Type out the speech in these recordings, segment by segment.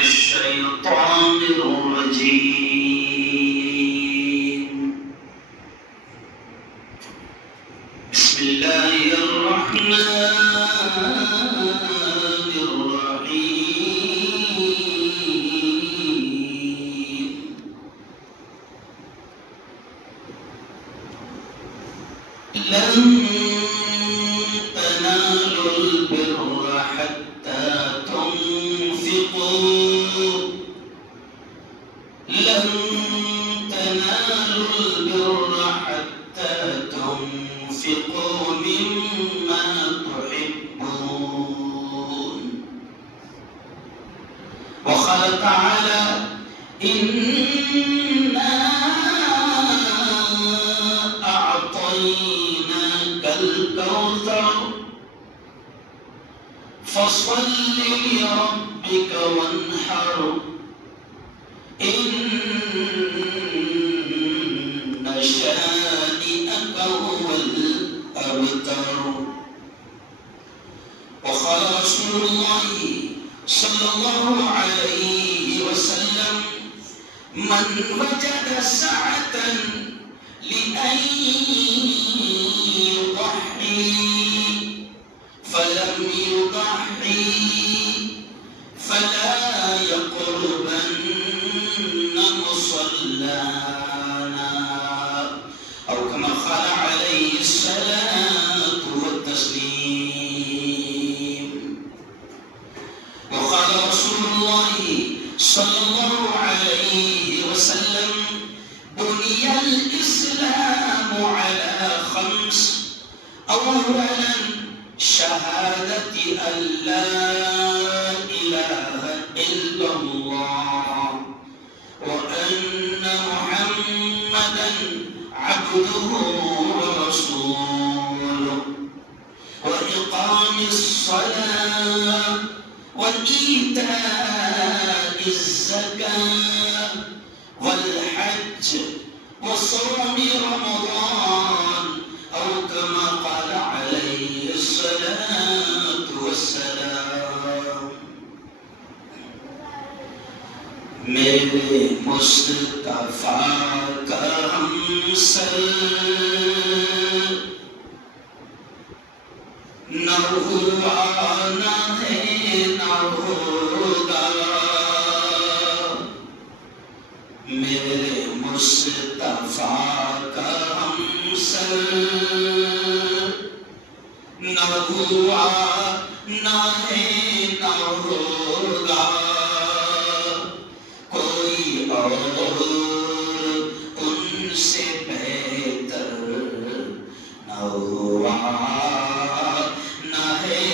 الشيطان الرجيم. بسم الله الرحمن الرحيم. لن تنالوا البر حتى تنفقوا لن تنالوا البر حتى تنفقوا مما تحبون. وقال تعالى إنا أعطيناك الكوثر فصل لربك وانحر إن شانئك هو الأبتر. وقال رسول الله صلى الله عليه وسلم من وجد سعة لأن يضحي فلم يضحي فلا يقربن مصلانا أو كما قال عليه الصلاة والتسليم. وقال رسول الله صلى الله عليه وسلم بني الإسلام على خمس. أولا شهادة أن لا إله إلا الله وأن محمدا عبده ورسوله وإقام الصلاة وإيتاء الزكاة والحج وصوم رمضان أو كما قال عليه الصلاة والسلام. میرے مصطفیٰ کا ہم سر نہ ہوا نہ ہے نہ ہوگا. میرے مصطفیٰ کا ہم سر نہ ہوا نہ ہے نہ ہوگا. کوئی اور ان سے بہتر نہ ہوا نہ ہے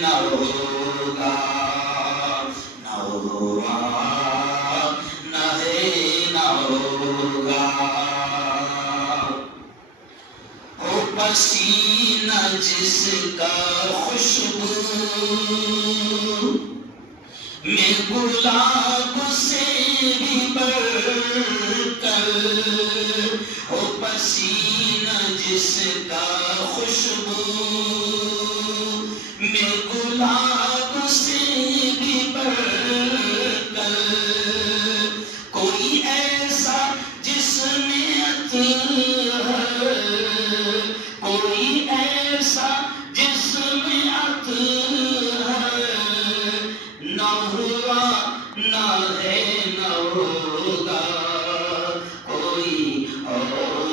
نہ ہوگا. نہ ہوا نہ ہے نہ ہوگا. ہو پسینہ جس کا خوشبو میں گلاب سے بھی بڑھ کر. ہو پسینہ جس کا خوشبو میں گلاب سے بھی بڑھ کر. کوئی ایسا جس میں عطر ہے کوئی ایسا جس میں عطر ہے نہ ہوا نہ ہے نہ ہوگا. کوئی اور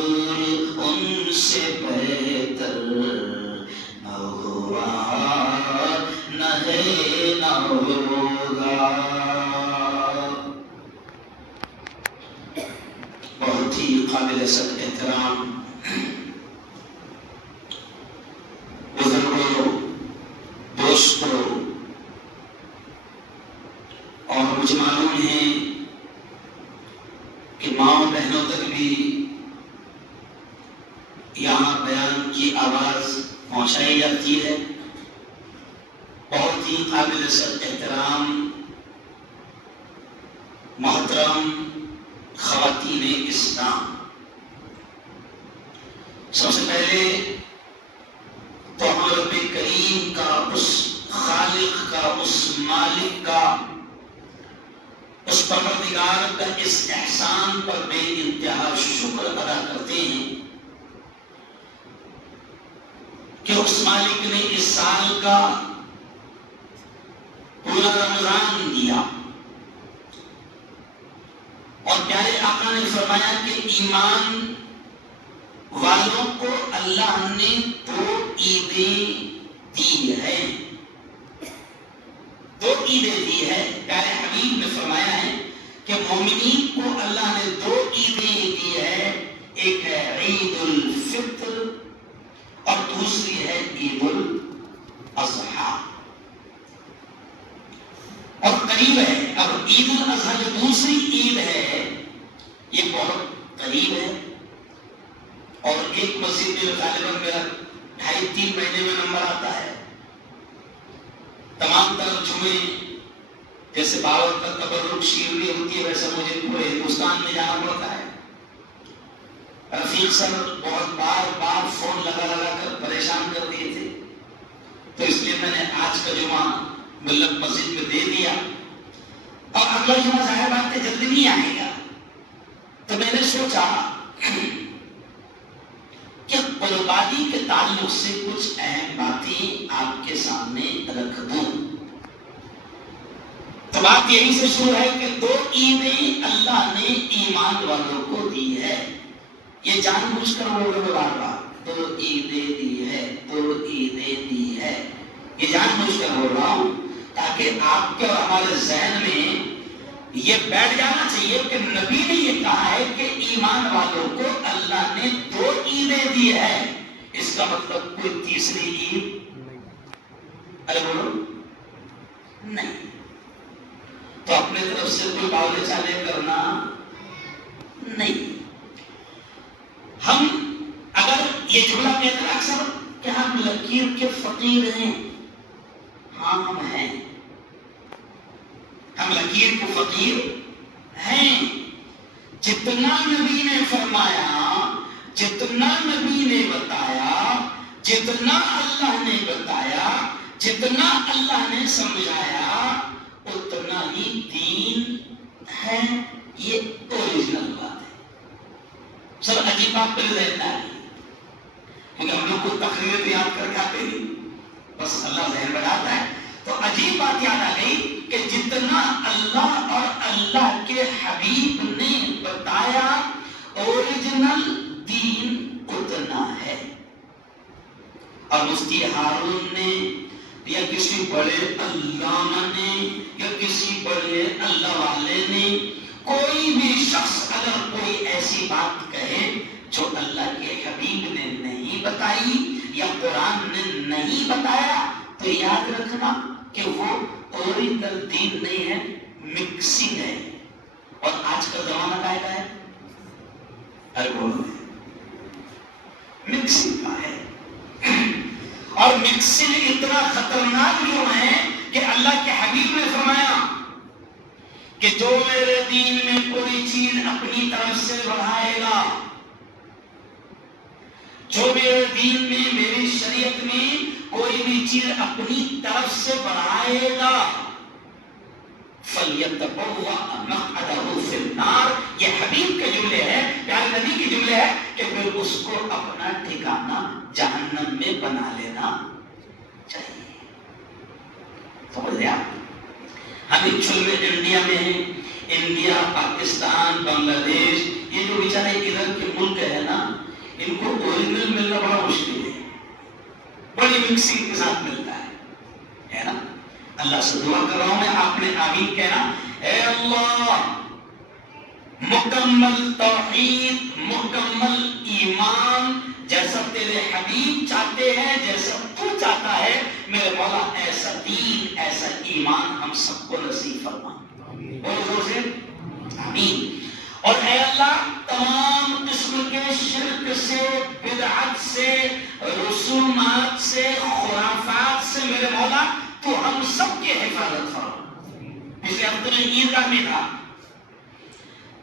ان سے بہتر نہ ہوا نہ ہے نہ ہوگا. بہت ہی قابل سب احترام بزرگوں، دوستوں، اور مجھے معلوم ہے کہ ماؤں بہنوں تک بھی یہاں بیان کی آواز پہنچائی جاتی ہے. بہت ہی قابل سب احترام محترم خواتین اسلام، سب سے پہلے تو ہم رب کریم کا، اس خالق کا، اس مالک کا اس پروردگار کا اس احسان پر بے انتہا شکر ادا کرتے ہیں کہ اس مالک نے اس سال کا پورا رمضان دیا، اور پیارے آقا نے فرمایا کہ ایمان والوں کو اللہ نے 2 عیدیں دی ہے، 2 عیدیں دی ہے۔ پیارے حبیب نے فرمایا ہے کہ مومنین کو اللہ نے 2 عیدیں دی ہے، ایک ہے عید الفطر اور دوسری ہے عید الاضحیٰ، اور قریب ہے۔ اب عید الاضحیٰ جو دوسری عید ہے یہ بہت قریب ہے، اور ایک مسجد میں غالباً میرا 2.5-3 مہینے میں نمبر آتا ہے۔ تمام طرف جمعے جیسے باور کا تبرک شیرنی ہوتی ہے ویسا مجھے پورے ہندوستان میں جانا پڑتا ہے۔ رفیق سر بہت بار فون لگا کر پریشان کر دیے تھے، تو اس لیے میں نے آج کا جمعہ ملک مسجد میں دے دیا، اور اگلا جمعہ ظاہر بات ہے جلدی نہیں آئے گا، تو میں نے سوچا کہ قربانی کے تعلق سے کچھ اہم باتیں آپ کے سامنے رکھ دوں۔ تو بات یہی سے شروع ہے کہ 2 عیدیں اللہ نے ایمان والوں کو دی ہے۔ یہ جان بوجھ کر بول رہے بار بار 2 عیدیں دی ہے، 2 عیدیں دی ہے، یہ جان بوجھ کر بول رہا ہوں تاکہ آپ کے اور ہمارے ذہن میں یہ بیٹھ جانا چاہیے کہ نبی نے یہ کہا ہے کہ ایمان والوں کو اللہ نے 2 عیدیں دی ہے، اس کا مطلب کوئی تیسری عید ارے بولو نہیں، تو اپنے طرف سے کوئی باولے چالے کرنا نہیں۔ ہم اگر یہ جملہ کہتے ہیں اکثر کہ ہم لکیر کے فقیر ہیں، ہاں ہم ہیں، ہم لکیر کے فقیر ہیں۔ جتنا نبی نے فرمایا، جتنا نبی نے بتایا، جتنا اللہ نے بتایا، جتنا اللہ نے سمجھایا، اتنا ہی دین ہے۔ یہ اوریجنل بات ہے۔ سر عجیب بات پہلے رہتا ہے کیونکہ ہم لوگ کو تقریر یاد کر کے آتے نہیں، بس اللہ ذہن بناتا ہے، تو عجیب بات یاد آ گئی کہ جتنا اللہ اور اللہ کے حبیب نے بتایا اوریجنل دین اتنا ہے۔ اور مفتی ہارون نے یا کسی بڑے علامہ نے یا کسی بڑے اللہ والے نے، کوئی بھی شخص اگر کوئی ایسی بات کہے جو اللہ کے حبیب نے نہیں بتائی یا قرآن نے نہیں بتایا، تو یاد رکھنا کہ وہ اوریجنل دین نہیں ہے، مکسنگ ہے۔ اور آج کا زمانہ کا ہے مکسنگ کا ہے، اور مکسنگ اتنا خطرناک کیوں ہے کہ اللہ کے حبیب نے فرمایا کہ جو میرے دین میں کوئی چیز اپنی طرف سے بڑھائے گا، جو میرے دین میں میری شریعت میں کوئی بھی چیز اپنی طرف سے بڑھائے گا، فَلْيَتَبَوَّأْ مَقْعَدَهُ فِي النَّارِ، یہ حبیب کے جملے ہیں، پیارے نبی کی جملے ہیں کہ پھر اس کو اپنا ٹھکانہ جہنم میں بنا لینا چاہیے۔ سمجھ لیا؟ ہم ایکچوئل میں انڈیا میں ہیں، انڈیا، پاکستان، بنگلہ دیش، یہ جو بیچارے ادھر کے ملک ہے نا، ان کو اوریجنل ملنا بڑا مشکل ہے، بڑی مکسنگ کے ساتھ ملتا ہے نا۔ اللہ سے دعا کر رہا ہوں میں، آپ نے آمین کہنا، اے اللہ مکمل توحید، مکمل ایمان جیسا تیرے حبیب چاہتے ہیں، جیسا تو چاہتا ہے، میرے مولا ایسا دین، ایسا ایمان ہم سب کو نصیب فرما۔ اور زور سے آمین۔ اور اے اللہ تمام قسم کے شرک سے، بدعت سے، رسومات سے، خرافات سے میرے مولا تو ہم سب کی حفاظت فرما۔ پچھلے ہفتے میں عیدگاہ میں تھا،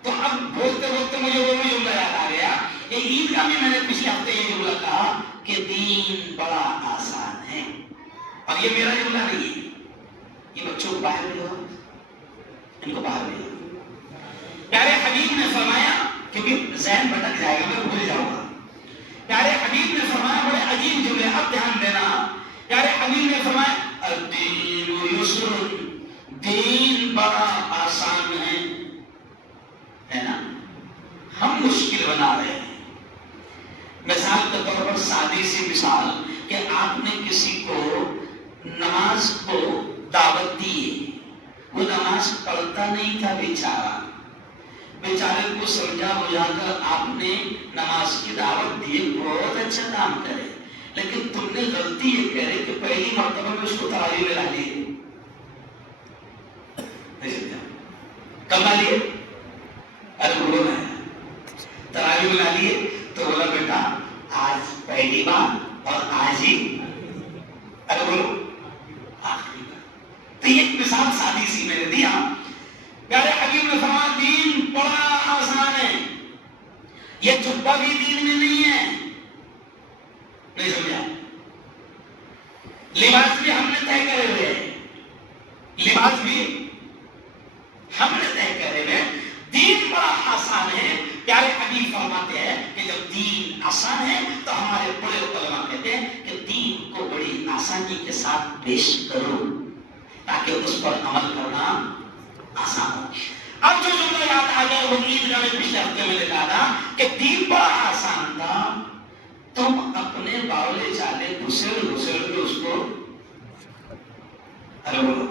تو اب بولتے بولتے مجھے وہ بھی جملہ یاد آ گیا، یہ عیدگاہ میں نے پچھلے ہفتے یہ جملہ کہا کہ دین بڑا آسان ہے، اور یہ میرا جملہ نہیں ہے، یہ بچوں کو باہر بھی ہو، ان کو باہر بھی ہو، حبیب نے فرمایا، کیونکہ ذہن بھٹک جائے گا، میں بھول جاؤں گا. پیارے حبیب نے فرمایا، بڑے عجیب جملے، اب دھیان دینا. پیارے حبیب نے فرمایا الدین یسر، دین بڑا آسان ہے نا، ہم مشکل بنا رہے ہیں. مثال کے طور پر سادی سی مثال کہ آپ نے کسی کو نماز کو دعوت دی، وہ نماز پڑھتا نہیں تھا بیچارے کو سمجھا بجھا کر آپ نے نماز کی دعوت دی، بہت اچھا کام کرے، لیکن تم نے غلطی یہ کہہ رہے کہ پہلی مرتبہ میں اس کو تراویح میں لا لیے. کب لا لیے؟ ارے بولو نا، تراویح میں لا لیے. تو بولا بیٹا آج پہلی بار اور آج ہی، ارے بولو آخری بار. تو یہ مثال سادی سی میں نے دیا. پیارے حبیب نے فرمایا دین بڑا آسان ہے، یہ جبہ بھی دین میں نہیں ہے. نہیں سمجھا؟ لباس بھی ہم نے طے کرے ہوئے ہیں، لباس بھی ہم نے طے کرے ہوئے. دین بڑا آسان ہے. پیارے حبیب فرماتے ہیں کہ جب دین آسان ہے تو ہمارے بڑے علماء کہتے ہیں کہ دین کو بڑی آسانی کے ساتھ پیش کرو تاکہ اس پر عمل کرنا آسان ہو. اب جو جملہ یاد آ گیا وہ عیدگاہ میں پچھلے ہفتے میں نے کہا تھا کہ دین بڑا آسان تھا، تم اپنے باولے چالے گھسڑ کے اس کو ارے بولو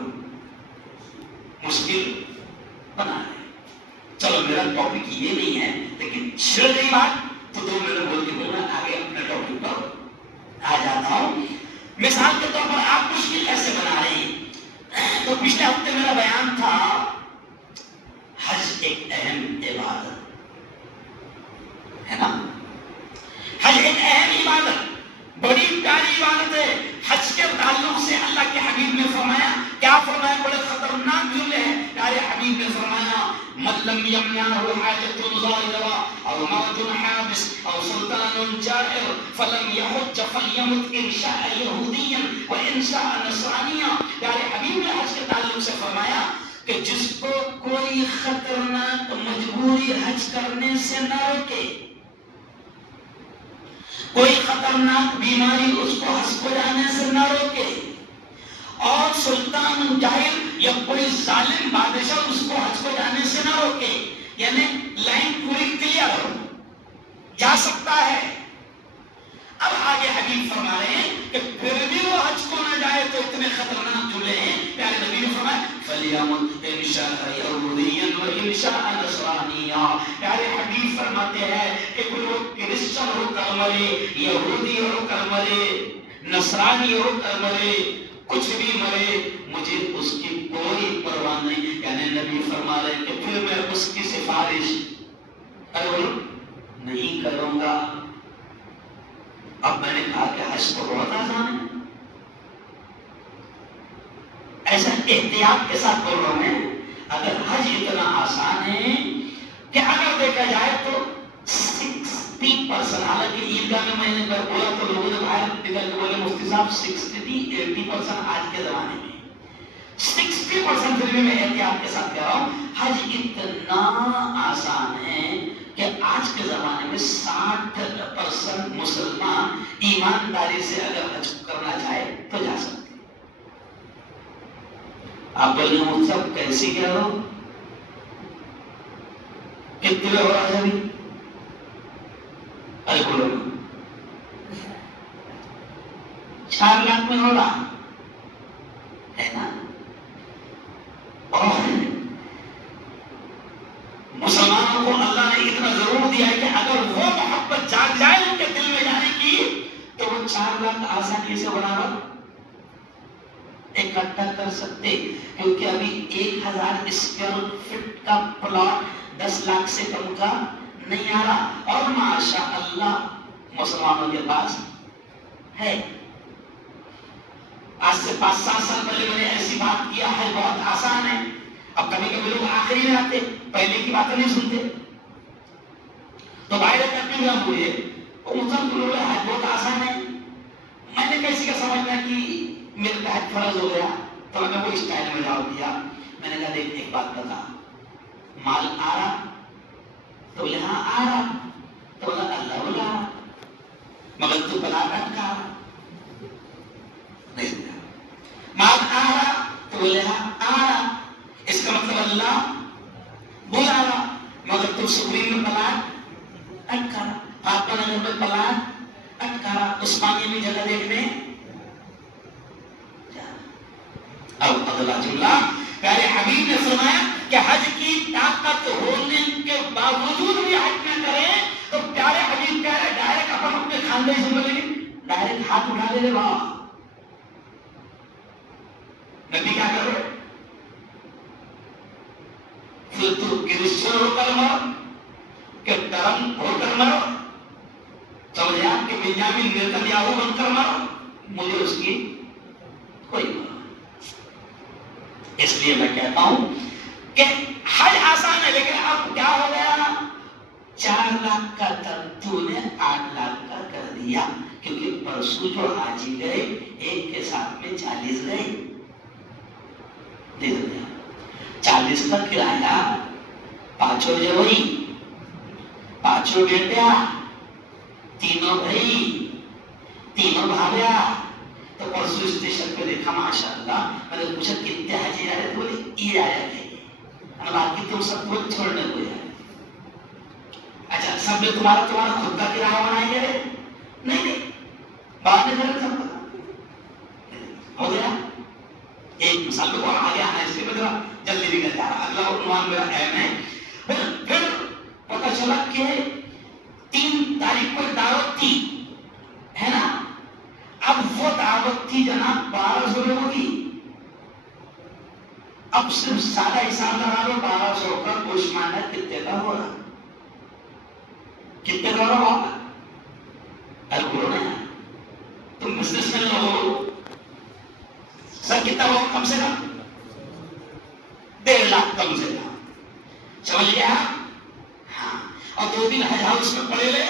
مشکل بنا رہے. چلو میرا ٹاپک یہ نہیں ہے، لیکن چھڑ گئی بات تو 2 منٹ بول کے بولنا، آگے اپنے ٹاپک پر آ جاتا ہوں. مثال کے طور پر آپ مشکل کیسے بنا رہے ہیں؟ تو پچھلے ہفتے میرا بیان تھا حج ایک اہم عبادت ہے نا. حج ایک اہم عبادت، بڑی پیاری عبادت ہے. حج کے تعلق سے اللہ کے حبیب نے فرمایا، کیا فرمایا؟ بڑے خطرناک جملے ہیں. پیارے حبیب نے فرمایا من لم يمنعه حاجة ظاهرة أو مرض حابس أو سلطان جائر فلم يحج فليمت إن شاء يهوديا وإن شاء نصرانيا. پیارے حبیب نے حج کے تعلق سے فرمایا کہ جس کو کوئی خطرناک مجبوری حج کرنے سے نہ روکے، کوئی خطرناک بیماری اس کو حج کو جانے سے نہ روکے، اور سلطان جاہل یا کوئی ظالم بادشاہ اس کو حج کو جانے سے نہ روکے، یعنی لائن پوری کلیئر ہو، جا سکتا ہے. اب آگے حبیب فرما رہے ہیں کہ پھر بھی وہ حج کو نہ جائے تو اتنے خطرناک جملے ہیں. پیارے نبی نے فرمایا فَلْيَمُتْ إِنْ شَاءَ يَهُودِيًّا وَإِنْ شَاءَ نَصْرَانِيًّا. پیارے حبیب فرماتے ہیں کہ کوئی وہ کرسچن ہو کر مرے، یہودی ہو کر مرے، نصرانی ہو کر مرے، کچھ بھی مرے، مجھے اس کی کوئی پرواہ نہیں. یعنی نبی فرما رہے ہیں کہ پھر میں اس کی سفارش نہیں کروں گا. اب میں نے کہا کہ حج تو بہت آسان ہے، ایسا احتیاط کے ساتھ بول رہا ہوں میں. اگر حج اتنا آسان ہے کہ اگر دیکھا جائے تو 60%، حالانکہ عیدگاہ میں نے بولا تو لوگوں نے باہر نکل کے بولے مفتی صاحب 60-80% آج کے زمانے میں 60% پھر بھی میں احتیاط کے ساتھ کہہ رہا ہوں. حج اتنا آسان ہے کہ آج کے زمانے میں 60% مسلمان ایمانداری سے اگر حج کرنا چاہے تو جا سکتے. آپ بولیں وہ سب کیسی کہہ رہا ہو، کتنے ہو رہا ہے ابھی؟ ارے بولو 4 لاکھ میں ہو رہا ہے نا. اور مسلمانوں کو اللہ نے اتنا ضرور دیا ہے کہ اگر وہ محبت جاگ جائے ان کے دل میں جانے کی تو وہ 4 لاکھ آسانی سے برابر اکٹھا کر سکتے. کیونکہ ابھی 1000 اسکوائر فٹ کا پلاٹ 10 لاکھ سے کم کا نہیں آ رہا. اور ماشاء اللہ مسلمانوں کے پاس ہے. آج سے 5-7 سال پہلے میں نے ایسی بات کیا ہے، بہت آسان ہے. اب کبھی کبھی لوگ آخری میں آتے، پہلے کی باتیں نہیں سنتے، تو باہر کرتے ہوئے ہم ہوئے وہ مسلم حج بہت آسان ہے. میں نے کسی کا سمجھنا کہ میرے تحت فرض ہو گیا تو میں وہ اسٹائل میں جواب دیا. میں نے کہا دیکھ ایک بات بتا، مال آ رہا تو یہاں آ رہا، تو اللہ بلا رہا، مگر تو بلا اٹکا نہیں دیا، مال آ رہا تو یہاں آ رہا، اس کا مطلب اللہ بلا رہا، مگر تو سپریم میں بلا اٹکا رہا، فاطمہ نگر میں بلا اٹکا رہا، عثمانیہ میں جگہ دیکھنے۔ اب اگلا جملہ پیارے حبیب نے فرمایا کہ حج کی طاقت ہونے کے باوجود بھی حج نہ کرے تو پیارے حبیب کہہ رہے ڈائریکٹ اپن اپنے خاندے سے بولیں ڈائریکٹ ہاتھ اٹھا دے وہاں نبی کیا کرو پھر تو کرسچن ہو کر مرو کہ ٹرم ہو کر مرو سمجھا کہ بنیامین نیتنیاہو بن کر مرو، مجھے اس کی کوئی بات۔ اس لیے میں کہتا ہوں کہ حج آسان ہے، لیکن اب کیا ہو گیا 4 لاکھ کا تو نے 8 لاکھ کا کر دیا، کیونکہ پرسوں جو حاجی گئے ایک کے ساتھ میں 40 گئے، دے دیا 40 کا کرایہ، پانچوں جوئی، پانچوں بیٹیا، تینوں بھائی، تینوں بھابیا۔ تو پرسوں اسٹیشن پہ دیکھا ماشاءاللہ، میں نے پوچھا کتنے حاجی جا رہے تھے، بولے یہ آیا تھے، باقی تم سب کو چھوڑنے کو جائے۔ اچھا سب نے تمہارا خود کا کرایہ بنائی ہے؟ نہیں، بعد میں کریں سب کا ہو گیا۔ ایک مثال کو آگے آنا اس لیے میں جلدی نکل جا رہا، اگلا عنوان میرا اہم ہے۔ پھر پتہ چلا کہ 3 تاریخ کو دعوت تھی ہے نا، اب وہ دعوت تھی جناب 1200 لوگوں کی، اب صرف سادہ حساب لگا لو 1200 کا گوشمانہ کتنے کا ہو رہا، کتنے کا ہو رہا؟ ارے بولو نا، تم بزنس مین ہو سر، کتنا ہو کم سے کم 1.5 لاکھ کم سے کم، سمجھ گیا؟ ہاں، اور 2 دن حج ہاؤس میں پڑے لے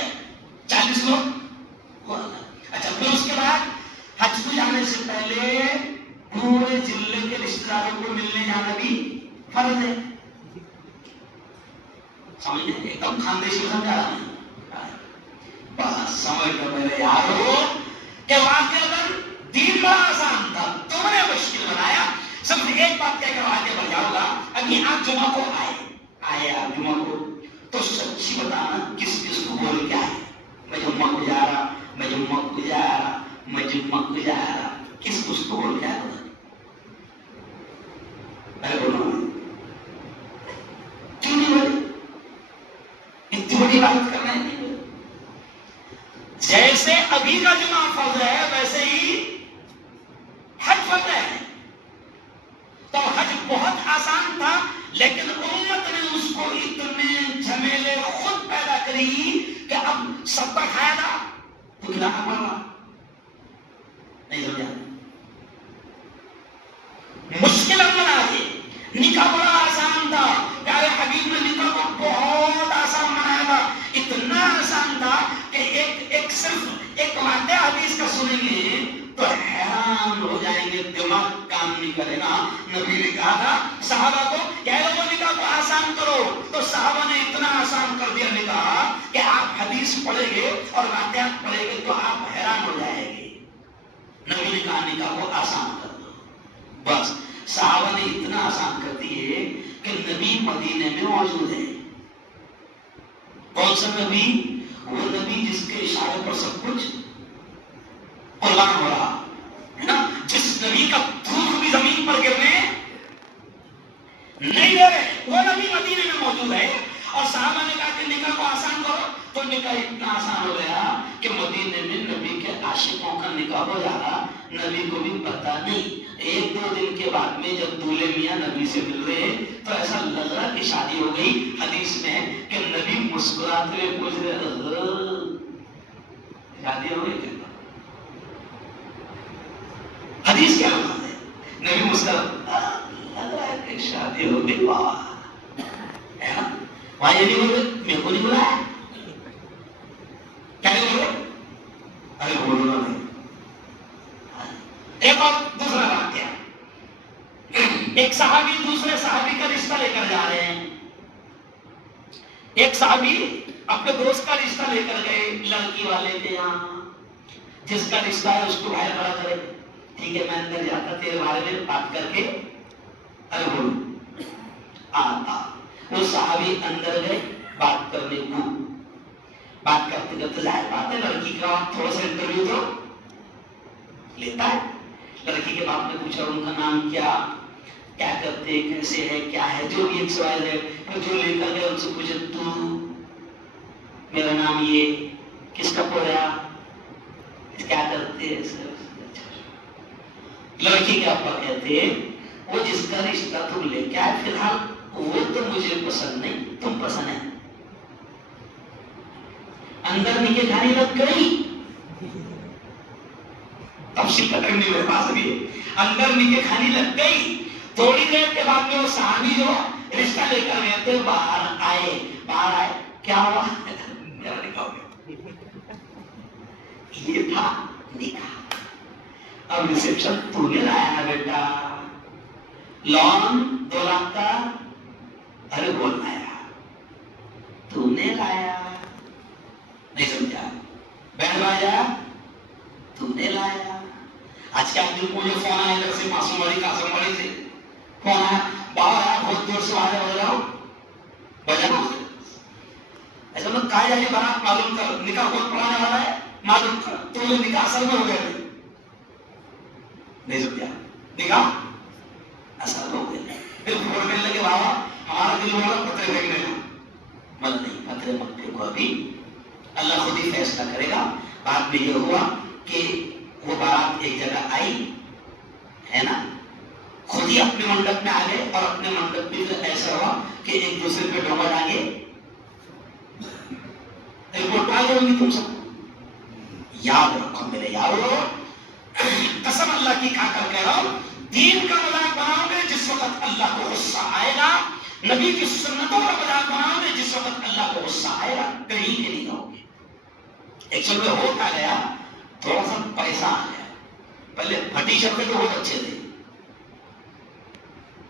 40 لوگ۔ اچھا پھر اس کے بعد حج کو جانے سے پہلے پورے ضلع کے رشتہ داروں کو ملنے جانا بھی فرض ہے، سمجھے؟ ایک دم خاندیشی سمجھا رہا ہے، بس سمجھ لو میرے یارو کہ واقعہ دین بڑا آسان تھا، تم نے مشکل بنایا۔ صرف ایک بات کہہ کر آگے بڑھ جاؤں گا، ابھی آپ جمعہ کو آئے آپ جمعہ کو، تو سچی بتانا کس کس کو بول کے آئے میں جمعہ کو جا رہا، میں جمعہ کو جا رہا، میں جمعہ کو جا رہا، کس کس کو بول کے آئے؟ میں بولوں کیوں نہیں بولے؟ اتنی بڑی بات کرنا ہے، جیسے ابھی کا جمعہ فرض ہے ویسے ہی حج فرض ہے۔ تو حج بہت آسان تھا، لیکن امت نے اس کو اتنے جھمیلے خود پیدا کری کہ اب سب کا کھایا تھا تو کھلانا پڑا، نہیں سمجھا؟ مشکل بنا ہے، نکاح بڑا آسان تھا، پیارے حبیب نے نکاح کو بہت آسان بنایا تھا، اتنا آسان تھا کہ ایک صرف ایک واقعہ حدیث کا سنیں گے تو حیران ہو جائیں گے، دماغ کام نہیں کرے گا۔ نبی نے کہا تھا صحابہ کو کہ اے لوگوں نکاح کو آسان کرو، تو صحابہ نے اتنا آسان کر دیا نکاح کہ آپ حدیث پڑھیں گے اور واقعات پڑھیں گے تو آپ حیران ہو جائیں گے۔ نبی نے کہا نکاح کو آسان کر دو، بس صحابہ نے اتنا آسان کر دیے کہ نبی مدینے میں موجود ہے۔ کون سا نبی؟ وہ نبی جس کے اشارے پر سب کچھ قربان ہو رہا ہے نا، جس نبی کا تھوک بھی زمین پر گرنے نہیں دے رہے، وہ نبی مدینے میں موجود ہے۔ اور صحابہ نے کہا کہ نکاح کو آسان کرو، تو نکاح اتنا آسان ہو گیا کہ مدینے میں نبی کے عاشقوں کا نکاح ہو جا رہا، نبی کو بھی پتا نہیں۔ 1-2 دن کے بعد میں جب دولہے میاں نبی سے مل رہے تو ایسا لگ رہا کہ شادی ہو گئی۔ حدیث میں کہ نبی مسکراتے ہوئے پوچھ رہے شادی ہو گئی کیا؟ حدیث کیا بات ہے؟ نبی مسکراتے لگ رہا ہے کہ شادی ہو گئی، واہ ہے نا؟ وہاں یہ نہیں بولے میرے کو نہیں بولا کیا نہیں بولے؟ ارے بولو نا بھائی۔ ایک اور دوسرا واقعہ، ایک صحابی دوسرے صحابی کا رشتہ لے کر جا رہے ہیں، ایک صحابی اپنے دوست کا رشتہ لے کر گئے لڑکی والے کے یہاں، جس کا رشتہ ہے اس کو باہر کھڑا کرے، ٹھیک ہے میں اندر جاتا تیرے بارے میں بات کر کے ارے بولو آتا۔ وہ صحابی اندر گئے بات کرنے کو، بات کرتے کرتے ظاہر بات ہے لڑکی کا تھوڑا سا انٹرویو تو لیتا ہے۔ لڑکی کے باپ نے پوچھا ان کا نام کیا کرتے، کیسے ہے، کیا ہے، جو بھی ایک سوال ہے جو لے کر گئے ان سے پوچھا تو میرا نام یہ، کس کا پڑھا، کیا کرتے ہیں۔ لڑکی کے ابا کہتے وہ جس کا رشتہ تم لے کے آئے فی الحال وہ تو مجھے پسند نہیں، تم پسند ہے۔ اندر نکے کھانی لگ گئی، تفصیل تک نہیں میرے پاس ابھی، اندر نکے کھانی لگ گئی۔ تھوڑی دیر کے بعد میں وہ صحابی جو رشتہ لے کر گئے تھے باہر آئے، کیا ہوا، میرا نکاح ہو گیا۔ یہ تھا نکاح۔ اب ریسپشن تو نے لایا نا بیٹا، لون 2 لاکھ کا، ارے بول لایا تو نے لایا، نہیں سمجھا، بہن بھایا تو نے لایا۔ آج کے آدمی کو جو فون آیا ادھر سے معصوم والی قاسم والی سے فون آیا، باہر آیا بہت دور سے آیا، بجاؤ ایسا مت کہا جائے بارات معلوم کر، نکاح کون پڑھانے والا ہے معلوم کر، تو یہ نکاح اصل میں ہو گیا نہیں سمجھا، نکاح اصل ہو گیا۔ پھر بولنے لگے بابا ہمارا دل ہو رہا پتھرے پھینکنے کا، مت نہیں پتھرے مت پھینکو، ابھی اللہ خود ہی فیصلہ کرے گا۔ بعد میں یہ ہوا کہ وہ بارات ایک جگہ آئی ہے نا، خود ہی اپنے منڈپ میں آ گئے، اور اپنے منڈپ میں پھر ایسا ہوا کہ ایک دوسرے پہ ڈوما ڈالے، رپورٹ آ جائے گی تم سب یاد رکھو میرے یارو، قسم اللہ کی کھا کر کہہ رہا ہوں، دین کا مذاق بناؤ گے جس وقت اللہ کو غصہ آئے گا، نبی کی سنتوں کا مذاق بناؤ گے جس وقت اللہ کو غصہ آئے گا، کہیں کے نہیں جاؤ گے۔ ایکچوئل میں ہو کیا گیا، تھوڑا سا پیسہ آ گیا، پہلے پھٹی شبد تو بہت اچھے تھے،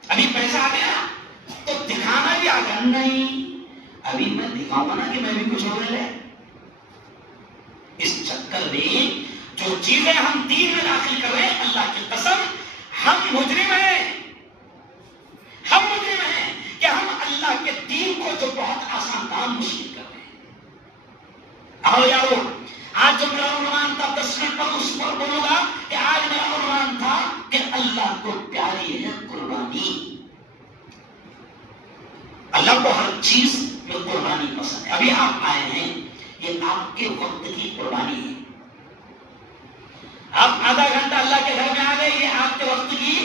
ابھی پیسہ آ گیا تو دکھانا بھی آ گیا، نہیں ابھی میں دکھاؤں گا نا کہ میں بھی کچھ ہونے لے۔ اس چکر میں جو چیزیں ہم دین میں داخل کر رہے ہیں، اللہ کی قسم ہم مجرم ہیں کہ ہم اللہ کے دین کو جو بہت آسان کام مشکل کر رہے ہیں۔ آؤ یارو، آج جو میرا عنوان تھا 10 منٹ پر اس پر بولوں گا کہ آج میرا عنوان تھا کہ اللہ کو پیاری ہے قربانی، اللہ کو ہر چیز میں قربانی پسند ہے۔ ابھی آپ آئے ہیں، یہ آپ کے وقت کی قربانی ہے، آپ آدھا گھنٹہ اللہ کے گھر میں آ گئے، یہ آپ کے وقت کی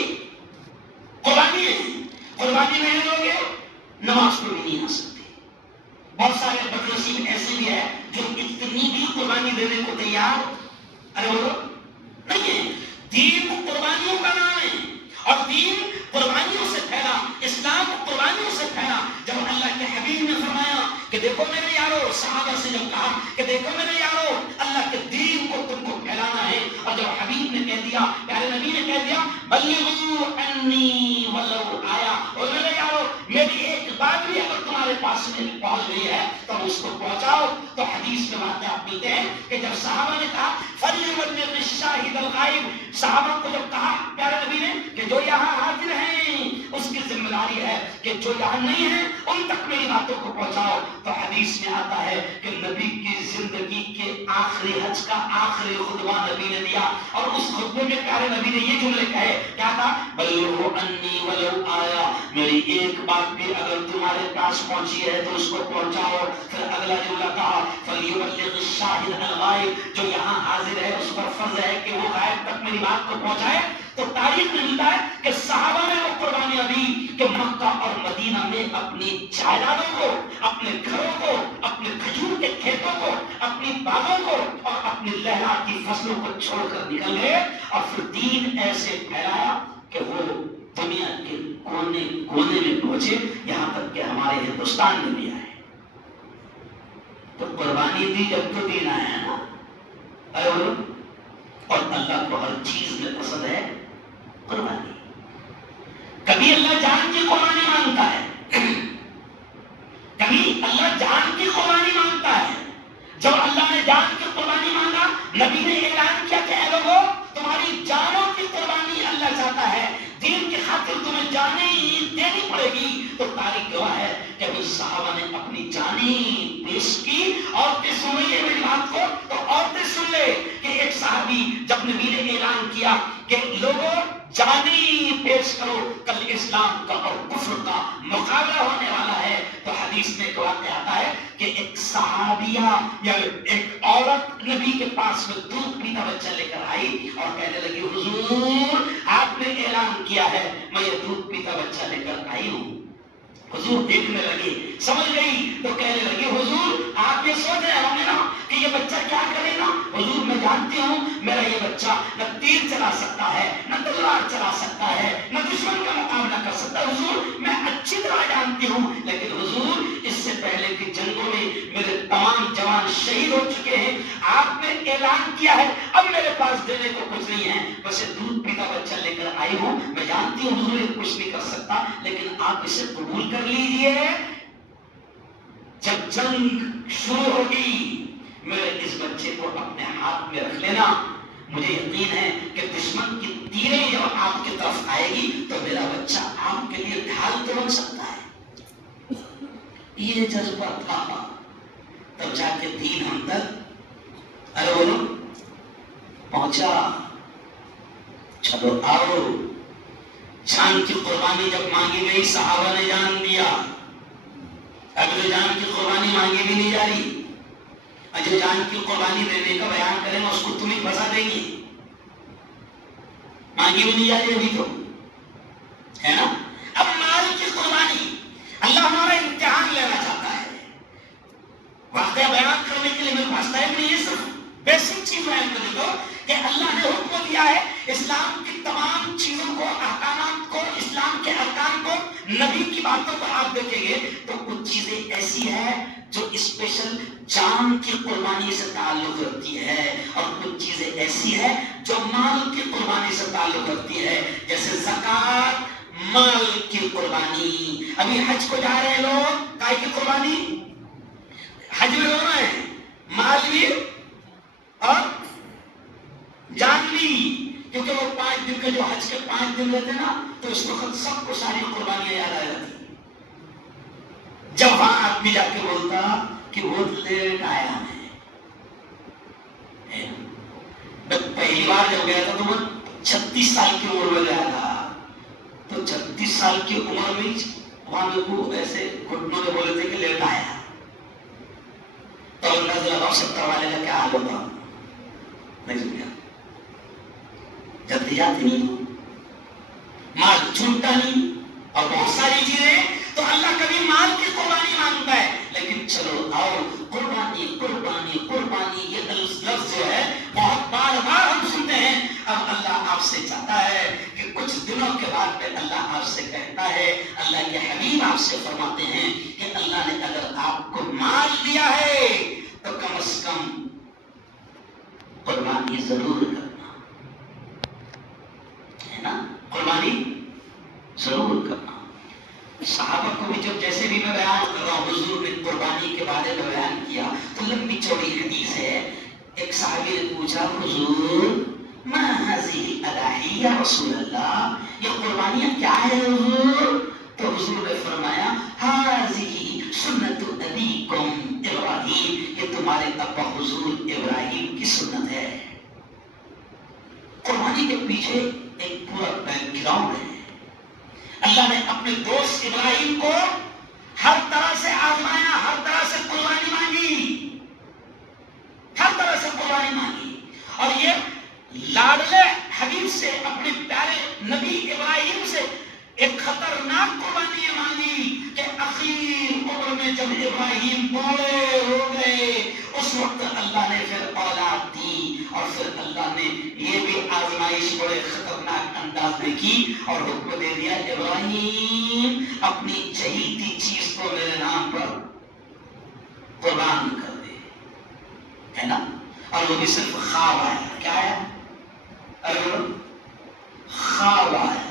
قربانی ہے۔ قربانی نہیں دو گے نماز کو بھی نہیں آ سکتے۔ بہت سارے بدنصیب ایسے بھی ہیں جو اتنی بھی قربانی دینے کو تیار ارے بولو نہیں ہے۔ دین قربانیوں کا نام ہے، اور دین قربانیوں سے پھیلا، اسلام قربانیوں سے پھیلا۔ جب اللہ کے حبیب نے فرمایا کہ دیکھو میرے یارو، صحابہ سے جب کہا کہ دیکھو میرے یارو اللہ کے دین کو تم کو پھیلانا ہے، اور جب حبیب نے کہہ دیا، پیارے نبی نے کہہ دیا بلغوا انی ولو آیا، اور میرے یارو میری ایک بات بھی اگر تمہارے پاس میں پہنچ گئی ہے تو اس کو پہنچاؤ۔ تو حدیث میں باتیں آپ ملتے ہیں کہ جب صحابہ نے کہا فلیبلغ الشاہد الغائب، صحابہ کو جب کہا پیارے نبی نے کہ جو یہاں حاضر ہیں اس کی ذمہ داری ہے کہ جو یہاں نہیں ہے ان تک میری باتوں کو پہنچاؤ۔ تو حدیث میں آتا ہے کہ نبی کی زندگی کے آخری حج کا آخری خطبہ نبی نے دیا، اور اس خطبے میں پیارے نبی نے یہ جملے کہے، کیا تھا؟ بلغوا انی ولو آیا، میری ایک بات بھی اگر تمہارے پاس پہنچی ہے تو اس کو پہنچاؤ۔ پھر اگلا جملہ کہا فلیبلغ الشاہد الغائب، جو یہاں حاضر ہے اس پر فرض ہے کہ وہ غائب تک میری بات کو پہنچائے۔ تو تاریخ میں ملتا ہے کہ صحابہ نے وہ قربانیاں دی کہ مکہ اور مدینہ میں اپنی جائیدادوں کو، اپنے گھروں کو، اپنے کھجور کے کھیتوں کو، اپنی باغوں کو اور اپنی لہلا کی فصلوں کو چھوڑ کر نکل گئے، اور پھر دین ایسے پھیلایا کہ وہ دنیا کے کونے کونے میں پہنچے، یہاں تک کہ ہمارے ہندوستان میں بھی آئے۔ تو قربانی دی جب تو دین آیا ہے نا، اور اللہ کو ہر چیز میں پسند ہے قربانی۔ کبھی اللہ جان کی قربانی مانگتا ہے، کبھی یعنی اللہ جان کی قربانی مانگتا ہے. جب اللہ نے جان کی قربانی مانگا، نبی نے اعلان کیا کہ اے لوگوں تمہاری جانوں کی قربانی اللہ چاہتا ہے، دین کی خاطر تمہیں جانیں دینی پڑے گی. تو تاریخ گواہ ہے کہ وہ صحابہ نے اپنی جانیں پیش کی. عورتیں سن رہی ہے میری بات کو تو عورتیں سن لے کہ ایک صحابی جب نبی نے اعلان کیا کہ لوگوں جانیں پیش کرو، کل اسلام کا اور کفر کا مقابلہ ہونے والا ہے، تو حدیث میں ایک واقعہ آتا ہے کہ ایک صحابیہ یا ایک عورت نبی کے پاس میں دودھ پیتا بچہ لے کر آئی اور کہنے لگی حضور آپ نے اعلان کیا ہے میں یہ دودھ پیتا بچہ لے کر آئی ہوں. حضور دیکھنے لگے، سمجھ گئی تو کہنے لگے حضور آپ یہ سوچ رہے ہوں گے نا کہ یہ بچہ کیا کرے گا. حضور میں جانتی ہوں میرا یہ بچہ نہ تیر چلا سکتا ہے، نہ تلوار چلا سکتا ہے، نہ دشمن کا مقابلہ کر سکتا ہے. حضور میں اچھی طرح جانتی ہوں، لیکن حضور اس سے پہلے کی جنگوں میں میرے تمام جوان شہید ہو چکے ہیں. آپ نے اعلان کیا ہے، اب میرے پاس دینے کو کچھ نہیں ہے، بس دودھ پیتا بچہ لے کر آئی ہوں. میں جانتی ہوں حضور کچھ نہیں کر سکتا، لیکن آپ اسے قبول کر لیجئے. جب جنگ شروع ہوگی میرے اس بچے کو اپنے ہاتھ میں رکھ لینا. مجھے یقین ہے کہ دشمن کی تیریں جب آپ کی طرف آئے گی تو میرا بچہ آپ کے لیے ڈھال تو بن سکتا ہے. یہ جذبہ تھا. تب جا کے دین ہم تک ارے بولو پہنچا. چلو آؤ. جان کی قربانی جب مانگی گئی صحابہ نے جان دیا. اگر جان کی قربانی مانگی بھی نہیں جا رہی، جو جان کی قربانی دینے کا بیان کریں گے اس کو تم ہی پھنسا دیں گے. مانگی بھی نہیں جا رہی ابھی تو ہے نا. اب مال کی قربانی اللہ ہمارا امتحان لینا چاہتا ہے. واقعہ بیان کرنے کے لیے میرے پاس ٹائم نہیں ہے، صرف بیسک چیز بیان کرنے دو کہ اللہ نے حکم دیا ہے اسلام کی تمام چیزوں کو، احکامات کو، اسلام کے ارکان کو، نبی کی باتوں کو آپ دیکھیں گے تو کچھ چیزیں ایسی ہیں جو اسپیشل جان کی قربانی سے تعلق رکھتی ہے، اور کچھ چیزیں ایسی ہیں جو مال کی قربانی سے تعلق رکھتی ہے. جیسے زکوٰۃ مال کی قربانی. ابھی حج کو جا رہے ہیں لوگ، کائے کی قربانی؟ حج میں ہونا ہے، مال بھی اور جان بھی. کیونکہ وہ 5 دن کے جو حج کے 5 دن رہتے نا تو اس وقت سب کو ساری قربانیاں یاد آ جاتی. جب وہاں آدمی جا کے بولتا کہ وہ لیٹ آیا ہے. پہلی بار جب گیا تھا تو وہ 36 سال کی عمر میں گیا تھا. تو 36 سال کی عمر میں وہاں میرے کو ایسے گھٹنوں نے بولے تھے کہ لیٹ آیا. تو اندازہ لگاؤ 70 والے کا کیا حال ہوتا. نہیں سمجھا. جلدی جاتی نہیں، مال چھوٹتا نہیں اور بہت ساری چیزیں. تو اللہ کبھی مال کی قربانی مانگتا ہے، لیکن چلو آؤ قربانی قربانی قربانی یہ لفظ جو ہے بہت بار بار ہم سنتے ہیں. اب اللہ آپ سے چاہتا ہے کہ کچھ دنوں کے بعد پھر اللہ آپ سے کہتا ہے، اللہ کے حبیب آپ سے فرماتے ہیں کہ اللہ نے اگر آپ کو مال دیا ہے تو کم از کم قربانی ضرور کرنا ہے نا. قربانی ضرور کرنا. صحابہ کو بھی جب جیسے بھی میں بیان کر رہا ہوں حضور نے قربانی کے بارے میں بیان کیا تو لمبی چوڑی حدیث ہے. ایک صحابی نے پوچھا حضور ما هذه الاضحیہ یا رسول اللہ، یہ قربانیاں کیا ہے حضور؟ تو حضور نے فرمایا هذه سنت ابیکم ابراہیم، یہ تمہارے ابا حضور ابراہیم کی سنت ہے. قربانی کے پیچھے ایک پورا بیک گراؤنڈ ہے. اللہ نے اپنے دوست ابراہیم کو ہر طرح سے آزمایا، ہر طرح سے قربانی مانگی، ہر طرح سے قربانی مانگی. اور یہ لاڈلے حبیب سے، اپنے پیارے نبی ابراہیم سے ایک خطرناک قربانی مانگی کہ اخیر عمر میں جب ابراہیم بوڑھے ہو گئے اس وقت اللہ نے پھر اولاد دی، اور پھر اللہ نے یہ بھی آزمائش بڑے خطرناک انداز میں کی اور حکم دے دیا ابراہیم اپنی چہیتی چیز کو میرے نام پر قربان کر دے، ہے نا. اور وہ بھی صرف خواب آیا. کیا آیا؟ ارے خواب آیا.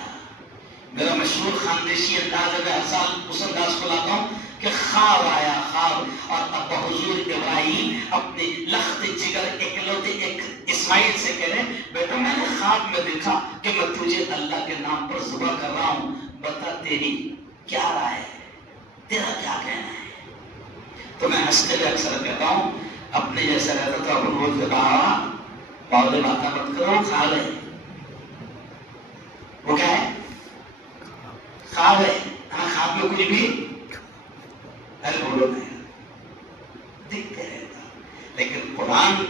میرا مشہور خاندیشی انداز ہے، میں ہر سال اس انداز کو لاتا ہوں کہ خواب آیا صاحب اور ابا حضور ابراہیم اپنے لخت جگر اکلوتے ایک اسماعیل سے کہہ رہے ہیں بیٹا میں نے خواب میں دیکھا کہ میں تجھے اللہ کے نام پر ذبح کر رہا ہوں، بتا تیری کیا رائے ہے، تیرا کیا کہنا ہے؟ تو میں ہنستے ہوئے اکثر کہتا ہوں اپنے جیسا رہتا تھا اپن بول کے کہا پاؤلے باتیں مت کرو، کھا لے، وہ کیا ہے خواب ہے، ہاں خواب میں کچھ بھی ارے بولو نہیں دیکھتے رہتا، لیکن قرآن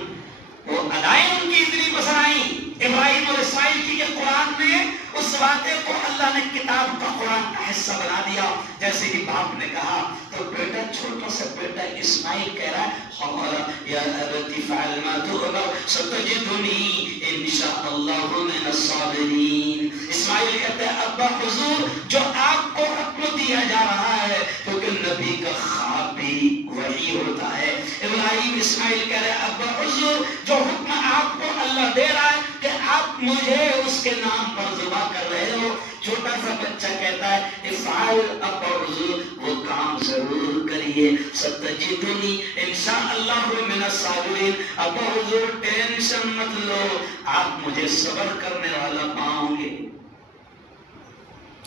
وہ ادائیں ان کی اتنی پسند آئیں ابراہیم اور اسماعیل کی کہ قرآن نے اس واقعے کو اللہ نے کتاب کا قرآن کا حصہ بنا دیا۔ جیسے کہ باپ نے کہا تو بیٹا چھوٹا سا بیٹا اسماعیل کہہ رہا ہے یا ابتی فعل ما تؤمر ستجدنی انشاء اللہ من الصابرین۔ اسماعیل کہتے ہیں ابا حضور جو آپ کو حکم دیا جا رہا ہے کیونکہ نبی کا خواب بھی وہی ہوتا ہے۔ ابراہیم اسماعیل کہہ رہے ہیں ابا حضور جو حکم آپ کو اللہ دے رہا ہے کہ آپ مجھے اس کے نام پر ذبح کر رہے ہو۔ چھوٹا سا بچہ کہتا ہے افعل ابا حضور وہ کام ضرور کریے، ستجدنی انشاء اللہ من الصابرین۔ ابا حضور ٹینشن مت لو، آپ مجھے صبر کرنے والا پاؤں گے۔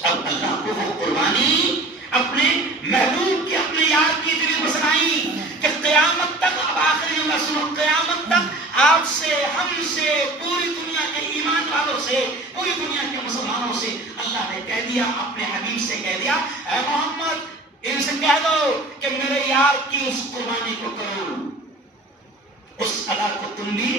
اب اللہ کو وہ قربانی اپنے محبوب کی اپنے یار کی اتنی پسند آئی کہ قیامت تک، اب آخری میں سنو، قیامت تک آپ سے، ہم سے، پوری دنیا کے ایمان والوں سے، پوری دنیا کے مسلمانوں سے اللہ نے کہہ دیا، اپنے حبیب سے کہہ دیا اے محمد ان سے کہہ دو کہ میرے یار کی اس قربانی کو کرو، اس ادا کو تم بھی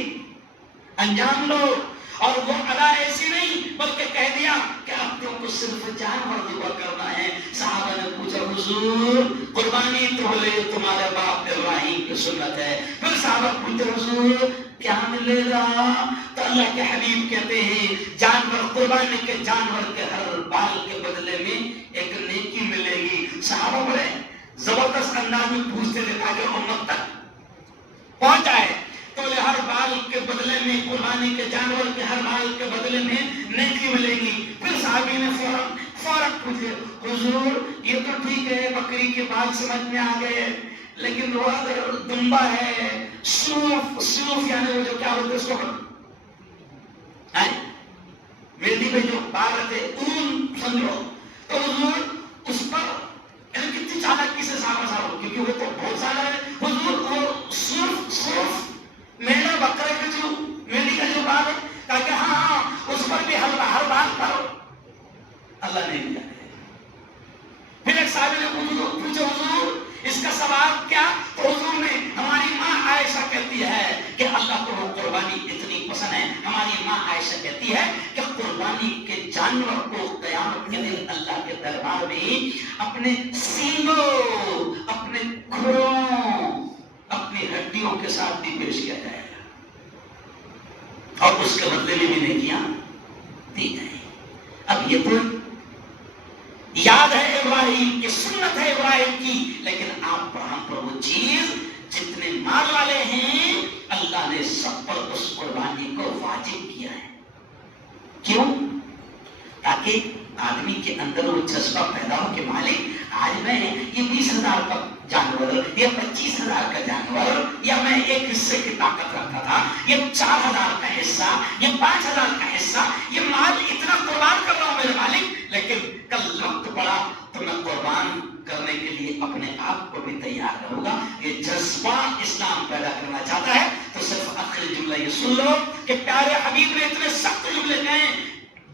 انجام لو۔ اور وہ ادا ایسی نہیں بلکہ کہہ دیا کہ اب تم کو صرف جانور ذبح کرنا ہے۔ صحابہ نے پوچھا حضور قربانی تو بولے تمہارے باپ ابراہیم کی سنت ہے۔ پھر صحابہ پوچھتے حضور کیا ملے گا؟ تو اللہ کے حبیب کہتے ہیں جانور، قربانی کے جانور کے ہر بال کے بدلے میں ایک نیکی ملے گی۔ صحابہ بڑے زبردست انداز میں پوچھتے تھے تاکہ امت تک پہنچ جائے۔ تو ہر بال کے بدلے میں، قربانی کے جانور کے ہر بال کے بدلے میں نیکی ملے گی۔ پھر صحابی نے فوراً پوچھے حضور یہ تو ٹھیک ہے بکری کے بال سمجھ میں آ گئے، لیکن وہ اگر دمبا ہے، سوف یعنی وہ جو کیا ہوتے اس کو ملٹی پہ جو بال رہتے اون سمجھو، تو حضور اس پر کتنی چالاکی سے صاحب کیونکہ وہ تو بہت سارا ہے حضور وہ سوف میرا بکرے کا جو میری کا جو بال ہے تاکہ ہاں اس پر بھی ہر بال پر اللہ نے دیا۔ پھر ایک صاحب نے پوچھا حضور اس کا ثواب کیا؟ تو حضور نے، ہماری ماں عائشہ کہتی ہے کہ اللہ کو وہ قربانی اتنی پسند ہے، ہماری ماں عائشہ کہتی ہے کہ قربانی کے جانور کو قیامت کے دن اللہ کے دربار میں اپنے سینگوں، اپنے کھروں، اپنی ہڈیوں کے ساتھ بھی پیش کیا جائے گا اور اس کے بدلے میں بھی نیکیاں دی جائیں۔ اب یہ تو یاد ہے ابراہیم کی، سنت ہے ابراہیم کی، لیکن آپ پر ہم پر وہ چیز جتنے مال والے ہیں اللہ نے سب پر اس قربانی کو واجب کیا ہے۔ کیوں؟ تاکہ آدمی کے اندر وہ جذبہ پیدا ہو کہ مالک آج میں یہ 20,000 کا جانور یا 25,000 کا جانور یا میں ایک حصے کی طاقت رکھتا تھا، یہ 4,000 کا حصہ، یہ 5,000 کا حصہ، یہ مال اتنا قربان کر رہا ہوں میرے مالک، لیکن کل وقت پڑا تو میں قربان کرنے کے لیے اپنے آپ کو بھی تیار رہوں گا۔ یہ جذبہ اسلام پیدا کرنا چاہتا ہے۔ تو صرف آخری جملہ یہ سن لو کہ پیارے حبیب نے اتنے سخت جملے کہے،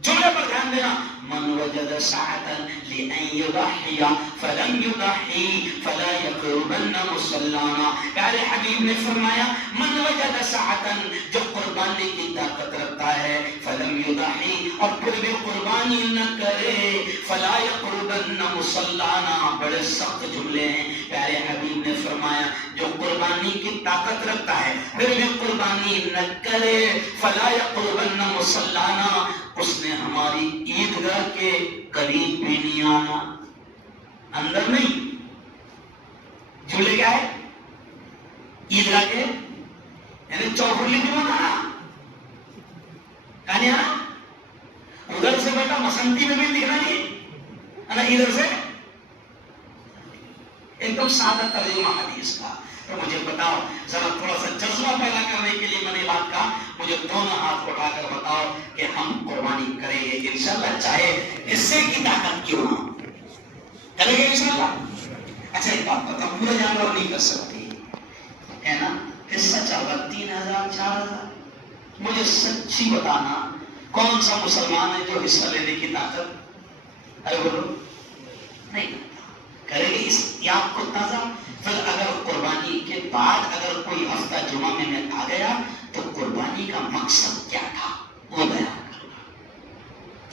جملے پر دھیان دینا، من وجد ساعة لأن يضحي فلم يضحي فلا يقربن مصلانا۔ پیارے حبیب نے فرمایا من وجد ساعة، جو قربانی کی طاقت رکھتا ہے، فلم يضحي اور پھر بھی قربانی نہ کرے، فلا يقربن مصلانا۔ بڑے سخت جملے ہیں۔ پیارے حبیب نے فرمایا جو قربانی کی طاقت رکھتا ہے پھر بھی قربانی نہ کرے، فلا يقربن مصلانا، اس نے ہماری عیدگاہ کے قریب بھی نہیں آنا، اندر نہیں۔ جھولے کیا ہے؟ عیدگاہ کے یعنی چوکھلی بھی مت آنا، کہاں نہیں آنا؟ ادھر سے بیٹا مسنتی میں بھی دکھنا نہیں، ادھر سے ایک دم سادہ ترجمہ حدیث کا. تو مجھے بتاؤ ذرا تھوڑا سا جذبہ پیدا کرنے کے لیے میں نے بات کہا, مجھے دونوں ہاتھ اٹھا کر بتاؤ کہ ہم قربانی کریں گے انشاءاللہ, چاہے حصے کی طاقت کیوں نہ کریں گے انشاءاللہ. اچھا ایک بات بتاؤ, پورا جانور نہیں کر سکتی ہے نا, حصہ چاہے 3000 4000, مجھے سچی بتانا کون سا مسلمان ہے جو حصہ لینے کی طاقت ارے بولو نہیں کرے گی اس یاد کو تازہ. پھر اگر قربانی کے بعد اگر کوئی ہفتہ جمعہ میں آ گیا تو قربانی کا مقصد کیا تھا وہ بیان کرنا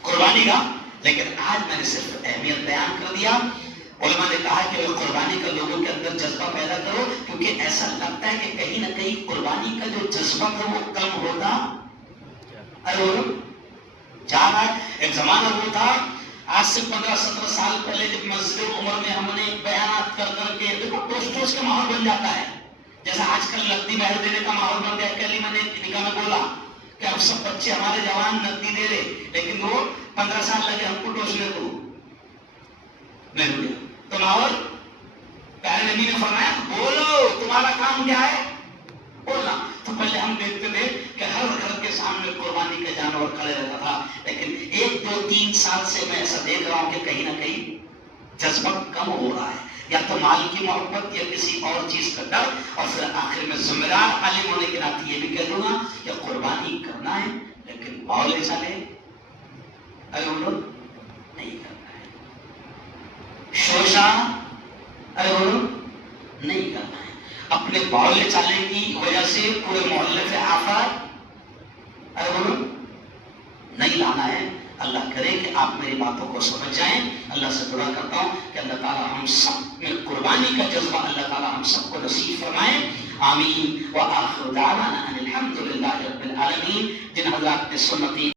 قربانی کا. لیکن آج میں نے صرف اہمیت بیان کر دیا. علماء نے کہا کہ وہ قربانی کا لوگوں کے اندر جذبہ پیدا کرو, کیونکہ ایسا لگتا ہے کہ کہیں نہ کہیں قربانی کا جو جذبہ تھا وہ کم ہوتا ارے وہ جا رہا ہے. ایک زمانہ وہ تھا آج سے 15-17 سال پہلے جب مسجد عمر میں ہم نے بیانات کر کر کے دیکھو ٹوس کا ماحول بن جاتا ہے, جیسا آج کل نقدی مہر دینے کا ماحول بن گیا. کل ہی میں نے نکاح میں بولا کہ اب سب بچے ہمارے جوان نقدی دے رہے, لیکن وہ 15 سال لگے ہم کو ٹوسنے کو نہیں ہو گیا. تو ماحول پیارے نبی نے فرمایا بولو تمہارا کام کیا ہے بولنا. تو پہلے ہم دیکھتے تھے کہ ہر گھر کے سامنے قربانی کا جانور کھڑے رہتا تھا, لیکن 1-2-3 سال سے میں ایسا دیکھ رہا ہوں کہ کہیں نہ کہیں جذبہ کم ہو رہا ہے, یا تو مال کی محبت یا کسی اور چیز کا ڈر. اور پھر آخر میں ذمہ دار عالم ہونے کے ناطے یہ بھی کہہ دوں گا کہ قربانی کرنا ہے لیکن باول ایسا لے ارے بولو نہیں کرنا ہے, شوشا ارے بولو نہیں کرنا ہے. اپنے باولے چالے کی وجہ سے پورے محلے سے آفات ارے بولو نہیں لانا ہے. اللہ کرے کہ آپ میری باتوں کو سمجھ جائیں. اللہ سے دعا کرتا ہوں کہ اللہ تعالیٰ ہم سب میں قربانی کا جذبہ اللہ تعالیٰ ہم سب کو نصیب فرمائے. آمین. وآخر دعوانا ان الحمد للہ رب العالمین. جن حضرات نے سنتی